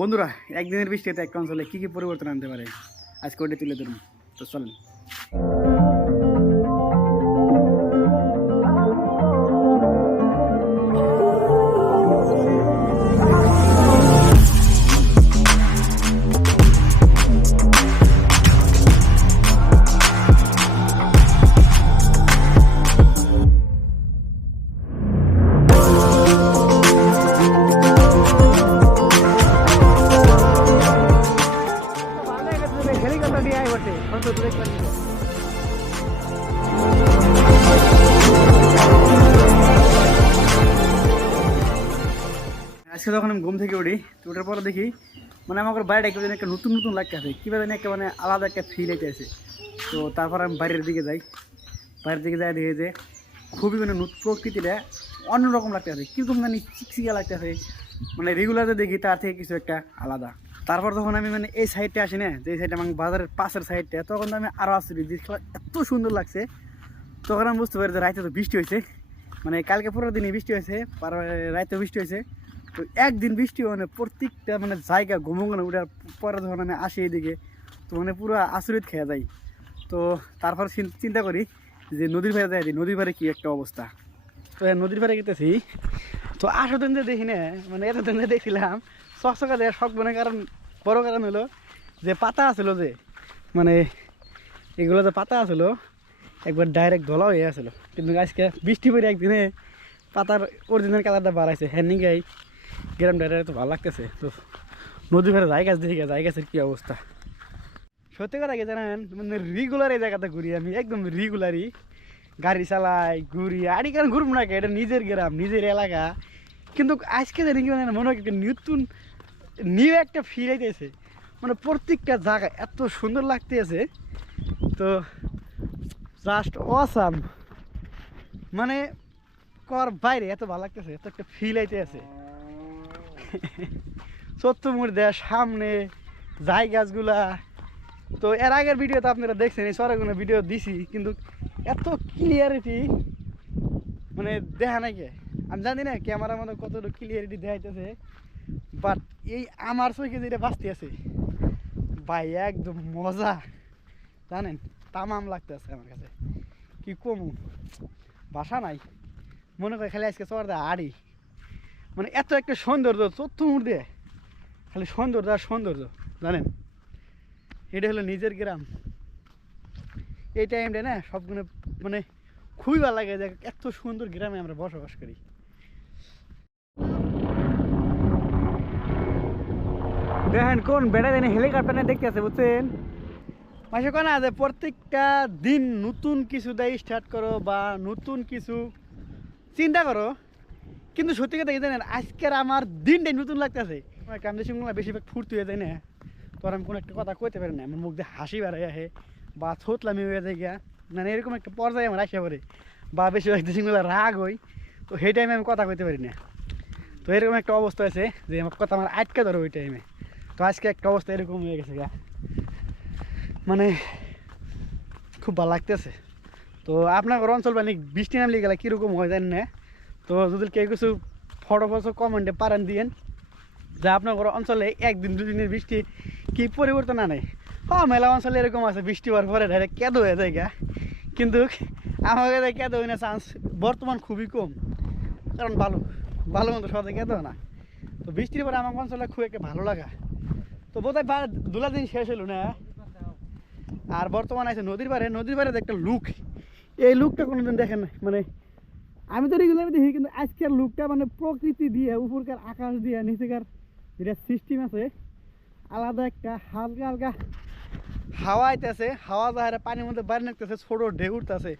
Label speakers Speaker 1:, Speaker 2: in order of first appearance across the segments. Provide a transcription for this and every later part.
Speaker 1: বন্ধুরা, একদিনের বৃষ্টিতে এক অঞ্চলে কী কী পরিবর্তন আনতে পারে? আজকে ওটা তুলে ধরুন তো চলেন। আজকে যখন আমি ঘুম থেকে উঠি, তো ওঠার পরে দেখি মানে আমার বাইরে একটা যেন একটা নতুন নতুন লাগতে আছে কীভাবে যেন একটা মানে আলাদা একটা ফিল আছে। তো তারপর আমি বাইরের দিকে যাই। বাইরের দিকে যাই, দেখে যে খুবই মানে প্রকৃতিটা অন্যরকম লাগতে আছে কিন্তু মানে চিকচিকা লাগতে আছে। মানে রেগুলার দেখি, তার থেকে কিছু একটা আলাদা। তারপর যখন আমি মানে এই সাইডটা আসি না, যে সাইডটা আমার বাজারের পাশের সাইডটা তখন তো আমি আরও আসছি যে খেলা এত সুন্দর লাগছে। তখন আমি বুঝতে পারি যে রাইতে তো বৃষ্টি হয়েছে। মানে কালকে পুরো দিনই বৃষ্টি হয়েছে, পার রাইতে বৃষ্টি হয়েছে। তো একদিন বৃষ্টি মানে প্রত্যেকটা মানে জায়গা ঘুমোঘানো উঠার পরে যখন আমি আসি এদিকে তো মানে পুরো আচরিত খেয়ে যাই। তো তারপর চিন্তা করি যে নদীর পাড়ে যাই, নদীর পাড়ে কী একটা অবস্থা? তো এই নদীর পাড়ে গেতেছি। তো আসো দিন যে দেখি না মানে এতদিন যে দেখছিলাম চকচকা দেওয়ার শখ মনে কারণ বড় কারণ হলো যে পাতা আছিল যে মানে এগুলো যে পাতা আছিল, একবার ডাইরেক্ট ধলা হয়ে আসলো কিন্তু আজকে বৃষ্টি পরে একদিনে, পাতার অরিজিনাল কালারটা বাড়াইছে। হ্যান্ডিং গাই গ্রাম ডাইরেক্ট তো ভালো লাগতেছে। তো নদী ফেরে গাছ দেখি যাই গাছের কী অবস্থা। সত্যি কথা কি জানেন মানে রেগুলার এই জায়গাতে ঘুরি আমি, একদম রেগুলারই গাড়ি চালাই, ঘুরি, আড়ি কারণ ঘুরবো না এটা নিজের গ্রাম, নিজের এলাকা। কিন্তু আজকে জানি কি মানে মনে হয় নতুন নিউ একটা ফিল আইতেছে মানে প্রত্যেকটা জায়গা এত সুন্দর লাগতেছে। তো জাস্ট অসাম মানে কর বাইরে এত ভালো লাগতেছে, এত একটা ফিল আছে দেশ সামনে যাই গাছগুলা তো এর আগের ভিডিও তো আপনারা দেখছেন, এই সরাগুলো ভিডিও দিছি, কিন্তু এত ক্লিয়ারিটি মানে দেখা নাই কে। আমি জানি না ক্যামেরার মধ্যে কতটুকু ক্লিয়ারিটি দেখাইতেছে। বাট এই আমার চোখে যেটা বাঁচতে আছে। ভাই, একদম মজা। জানেন, তামাম লাগতেছে আমার কাছে। কি কমু? বাসা নাই। মনে করে খালি আজকে চর দেয় আড়ি। মানে এত একটা সৌন্দর্য, চতুর্থ দিয়ে খালি সৌন্দর্য আর সৌন্দর্য, জানেন? এটা হলো নিজের গ্রাম। এই টাইমটা না সবগুলো মানে খুবই ভালো লাগে যে এত সুন্দর গ্রামে আমরা বসবাস করি। দেখেন কোন বেড়া দিনে হেলিকপ্টার দেখতে আছে, বুঝছেন? মাসে কোন আছে প্রত্যেকটা দিন নতুন কিছু দেয় স্টার্ট করো বা নতুন কিছু, চিন্তা করো। কিন্তু সত্যি কথা কি জানেন, আজকের আমার দিনটাই নতুন লাগতেছে। আমার কামদের বেশিরভাগ ফুর্তি হয়ে যায় না। তোর আমি কোনো একটা কথা কইতে পারি না, আমার মুখ দিয়ে হাসি বেড়াই আহে বা থোতলামি হয়ে যায় গিয়া। মানে এরকম একটা পর্যায়ে আমার আসে পড়ে বা বেশিরভাগ দেশগুলো রাগ হই তো সেই টাইমে আমি কথা কইতে পারি না। তো এরকম একটা অবস্থা আছে যে আমার কথা আমার আটকে ধরো ওই টাইমে তো আজকে একটা অবস্থা এরকম হয়ে গেছে গা। মানে খুব ভালো লাগতেছে। তো আপনার অঞ্চল মানে বৃষ্টি নামলে গেলে কীরকম হয় জানেন না? তো যদি কেউ কিছু ফটো ফটো কমেন্টে পারেন, দিয়েন। যে আপনার অঞ্চলে একদিন, দুদিনের বৃষ্টি কি পরিবর্তন আনে? হ্যাঁ মেলা অঞ্চলে এরকম আছে, বৃষ্টি হওয়ার পরে ডাইরেক্ট কেদো হয়ে যায় গা। কিন্তু আমার কাছে কেদো হয় না চান্স বর্তমান খুবই কম। কারণ ভালো ভালো মতো সহজে কেদো না। তো বৃষ্টির পরে আমার অঞ্চলে খুব একটা ভালো লাগা। তো বোধহয় বা দুলা দিন শেষ হলো না? আর বর্তমান আছে নদীর পাড়ে নদীর পাড়ে একটা লুক। এই লুকটা কোনোদিন দেখেন না মানে আমি তো রেগুলার দেখি, কিন্তু আজকের লুকটা মানে প্রকৃতি দিয়ে, উপরকার আকাশ দিয়ে, নিচেকার যেটা সিস্টেম আছে, আলাদা একটা হালকা হালকা হাওয়া আইতেছে, হাওয়া যাহারে পানির মধ্যে বাইরে নাকতেছে ছোট ঢেউ উঠতেছে।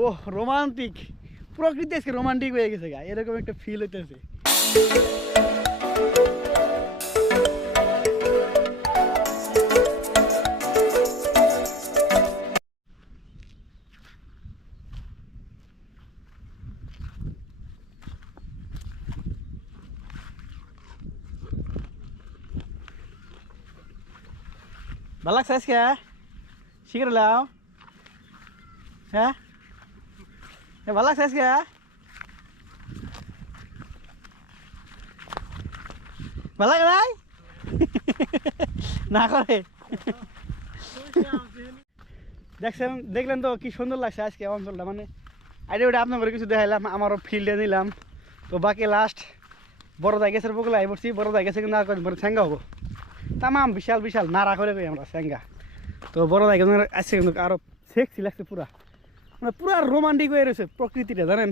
Speaker 1: ও রোমান্টিক প্রকৃতি আজকে রোমান্টিক হয়ে গেছে গা, এরকম একটা ফিল হইতেছে। ভালো লাগছে আজকে শিখে লাও হ্যাঁ ভালো লাগছে আজকে ভালো লাগে নাই না করে দেখছেন দেখলেন তো কি সুন্দর লাগছে আজকে অঞ্চলটা মানে আইডিয়া ওটা আপনার কিছু দেখাইলাম আমারও ফিল্ডে নিলাম তো বাকি লাস্ট বড় গেছে বকুলা আই পড়ছি, বড় গেছে কিন্তু আর কদিন পরে স্যাঙ্গা হব। তামাম বিশাল বিশাল, নাড়া করে কই আমরা স্যাঙ্গা তো বড় কিন্তু আসছে কিন্তু আরও সেক্সি লাগছে পুরা। মানে পুরা রোমান্টিক হয়ে রয়েছে প্রকৃতিটা, জানেন?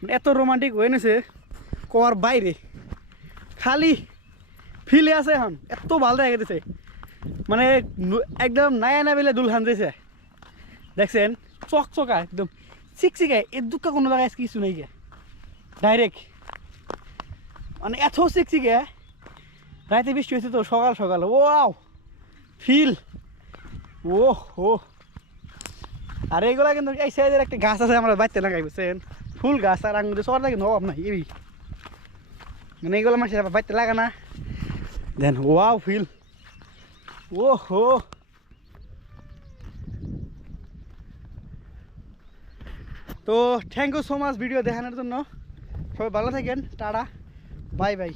Speaker 1: মানে এত রোমান্টিক হয়ে নিছে কোয়ার বাইরে। খালি ফিলে আছে এখন, এত ভালো দেখা গেছে। মানে একদম নায়া না বেলে দুলহান দিয়েছে দেখছেন? চকচকা, একদম চিকচিকায় এর দুঃখা কোনো জায়গায় কিছু নেই ডাইরেক্ট মানে এত চিকচিকে রাতে বৃষ্টি হয়েছে তো সকাল সকাল। ওয়াও! ফিল! ও হো আর এগুলা কিন্তু এই সাইজের একটা গাছ আছে আমরা বাড়িতে লাগাই, বুঝছেন? ফুল গাছ আর আঙুর সবার কিন্তু অভাব নাই এবি মানে মানুষের আবার বাড়িতে লাগা না। Then, wow, feel! ও! হো তো thank you so much video দেখানোর জন্য। সবাই ভালো থাকেন, টাটা, বাই বাই।